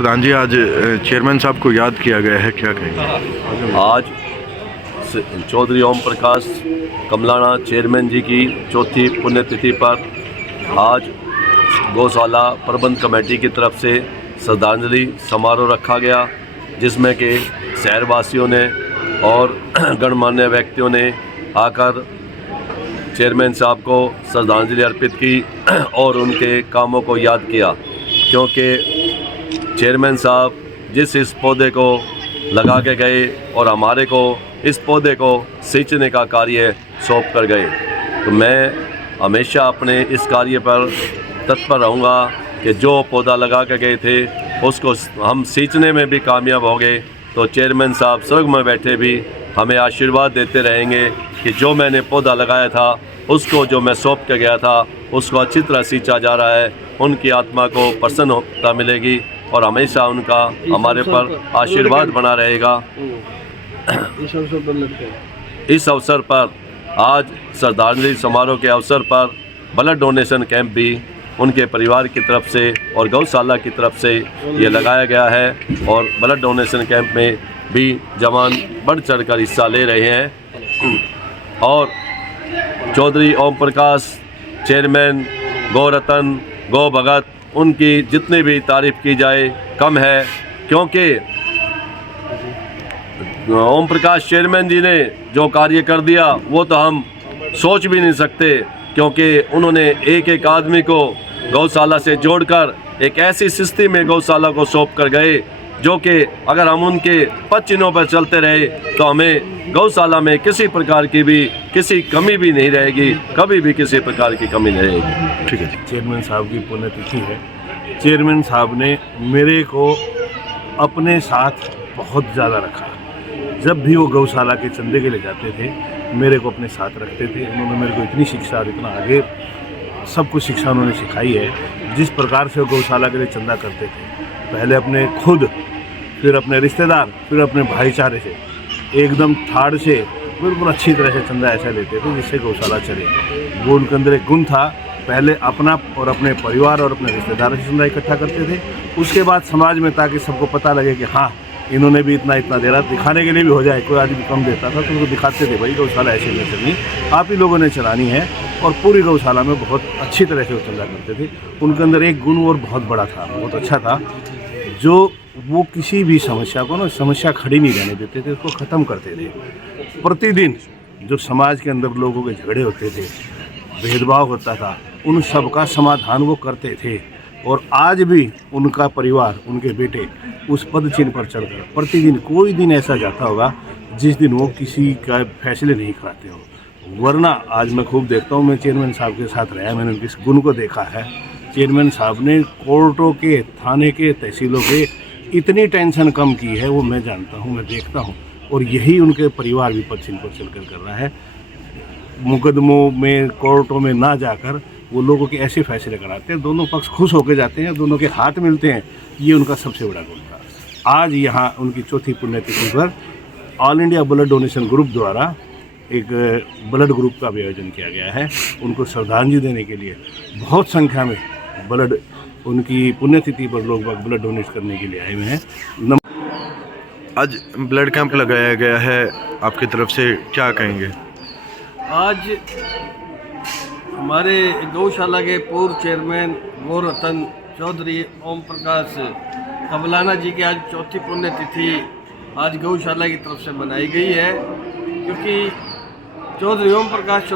प्रधान जी, आज चेयरमैन साहब को याद किया गया है, क्या कहेंगे? आज चौधरी ओम प्रकाश कमलाना चेयरमैन जी की चौथी पुण्यतिथि पर आज गौशाला प्रबंध कमेटी की तरफ से श्रद्धांजलि समारोह रखा गया, जिसमें कि शहरवासियों ने और गणमान्य व्यक्तियों ने आकर चेयरमैन साहब को श्रद्धांजलि अर्पित की और उनके कामों को याद किया, क्योंकि चेयरमैन साहब जिस इस पौधे को लगा के गए और हमारे को इस पौधे को सींचने का कार्य सौंप कर गए, तो मैं हमेशा अपने इस कार्य पर तत्पर रहूँगा कि जो पौधा लगा के गए थे उसको हम सींचने में भी कामयाब हो गए, तो चेयरमैन साहब स्वर्ग में बैठे भी हमें आशीर्वाद देते रहेंगे कि जो मैंने पौधा लगाया था उसको, जो मैं सौंप के गया था उसको अच्छी तरह सींचा जा रहा है। उनकी आत्मा को प्रसन्नता मिलेगी और हमेशा उनका हमारे पर आशीर्वाद बना रहेगा। इस अवसर पर आज श्रद्धांजलि समारोह के अवसर पर ब्लड डोनेशन कैंप भी उनके परिवार की तरफ से और गौशाला की तरफ से ये लगाया गया है और ब्लड डोनेशन कैंप में भी जवान बढ़ चढ़कर हिस्सा ले रहे हैं। और चौधरी ओम प्रकाश चेयरमैन, गौ रतन, गौ भगत, उनकी जितनी भी तारीफ़ की जाए कम है, क्योंकि ओम प्रकाश चेयरमैन जी ने जो कार्य कर दिया वो तो हम सोच भी नहीं सकते, क्योंकि उन्होंने एक एक आदमी को गौशाला से जोड़कर एक ऐसी स्थिति में गौशाला को सौंप कर गए जो कि अगर हम उनके पद चिन्हों पर चलते रहे तो हमें गौशाला में किसी प्रकार की भी किसी कमी भी नहीं रहेगी, कभी भी किसी प्रकार की कमी नहीं रहेगी। ठीक है। चेयरमैन साहब की पुण्यतिथि है। चेयरमैन साहब ने मेरे को अपने साथ बहुत ज़्यादा रखा। जब भी वो गौशाला के चंदे के लिए जाते थे मेरे को अपने साथ रखते थे। उन्होंने मेरे को इतनी शिक्षा और इतना आगे सब कुछ शिक्षा उन्होंने सिखाई है। जिस प्रकार से वो गौशाला के लिए चंदा करते थे, पहले अपने खुद, फिर अपने रिश्तेदार, फिर अपने भाईचारे से, एकदम ठाड़ से बिल्कुल अच्छी तरह से चंदा ऐसा लेते थे जिससे गौशाला चले। वो उनके अंदर एक गुण था, पहले अपना और अपने परिवार और अपने रिश्तेदारों से चंदा इकट्ठा करते थे, उसके बाद समाज में, ताकि सबको पता लगे कि हाँ इन्होंने भी इतना इतना दे रहा, दिखाने के लिए भी हो जाए। कोई आदमी कम देता था तो उनको दिखाते थे, भाई गौशाला ऐसे नहीं चलनी, आप ही लोगों ने चलानी है। और पूरी गौशाला में बहुत अच्छी तरह से वो चंदा करते थे। उनके अंदर एक गुण और बहुत बड़ा था, बहुत अच्छा था, जो वो किसी भी समस्या को समस्या खड़ी नहीं रहने देते थे, उसको ख़त्म करते थे। प्रतिदिन जो समाज के अंदर लोगों के झगड़े होते थे, भेदभाव होता था, उन सब का समाधान वो करते थे। और आज भी उनका परिवार, उनके बेटे उस पद चिन्ह पर चलकर प्रतिदिन, कोई दिन ऐसा जाता होगा जिस दिन वो किसी का फैसले नहीं कराते हो। वरना आज मैं खूब देखता हूँ, मैं चेयरमैन साहब के साथ रहा, मैंने उनके इस गुण को देखा है। चेयरमैन साहब ने कोर्टों के, थाने के, तहसीलों के इतनी टेंशन कम की है, वो मैं जानता हूँ, मैं देखता हूँ। और यही उनके परिवार भी पद चिन्ह पर चलकर कर रहा है। मुकदमों में, कोर्टों में ना जाकर वो लोगों के ऐसे फैसले कराते हैं, दोनों पक्ष खुश होकर जाते हैं, दोनों के हाथ मिलते हैं। ये उनका सबसे बड़ा गुण था। आज यहाँ उनकी चौथी पुण्यतिथि पर all India blood donation group द्वारा एक ब्लड ग्रुप का भी आयोजन किया गया है। उनको श्रद्धांजलि देने के लिए बहुत संख्या में ब्लड, उनकी पुण्यतिथि पर लोग ब्लड डोनेट करने के लिए आए हुए हैं। आज ब्लड कैंप लगाया गया है, आपकी तरफ से क्या कहेंगे? आज हमारे गौशाला के पूर्व चेयरमैन गौ रतन चौधरी ओम प्रकाश कमलाना जी की आज चौथी पुण्यतिथि आज गौशाला की तरफ से मनाई गई है, क्योंकि चौधरी ओम प्रकाश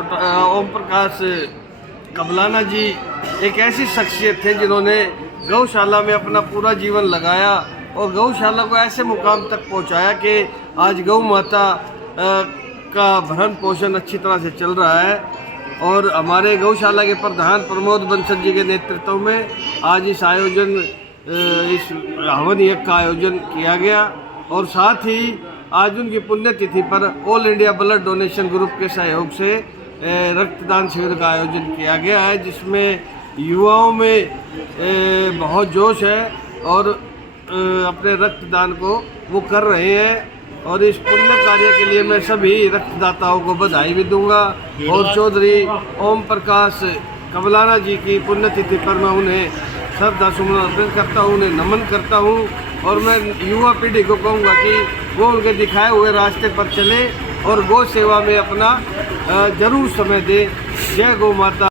कमलाना जी एक ऐसी शख्सियत थे जिन्होंने गौशाला में अपना पूरा जीवन लगाया और गौशाला को ऐसे मुकाम तक पहुंचाया कि आज गौ माता का भरण पोषण अच्छी तरह से चल रहा है। और हमारे गौशाला के प्रधान प्रमोद बंसल जी के नेतृत्व में आज इस हवन यज्ञ का आयोजन किया गया। और साथ ही आज उनकी पुण्यतिथि पर all India blood donation group के सहयोग से रक्तदान शिविर का आयोजन किया गया है, जिसमें युवाओं में बहुत जोश है और अपने रक्तदान को वो कर रहे हैं। और इस पुण्य कार्य के लिए मैं सभी रक्तदाताओं को बधाई भी दूंगा और चौधरी ओम प्रकाश कमलाना जी की पुण्यतिथि पर मैं उन्हें श्रद्धा सुमन अर्पित करता हूँ, उन्हें नमन करता हूँ। और मैं युवा पीढ़ी को कहूँगा कि वो उनके दिखाए हुए रास्ते पर चले और गौ सेवा में अपना जरूर समय दे। जय गौ माता।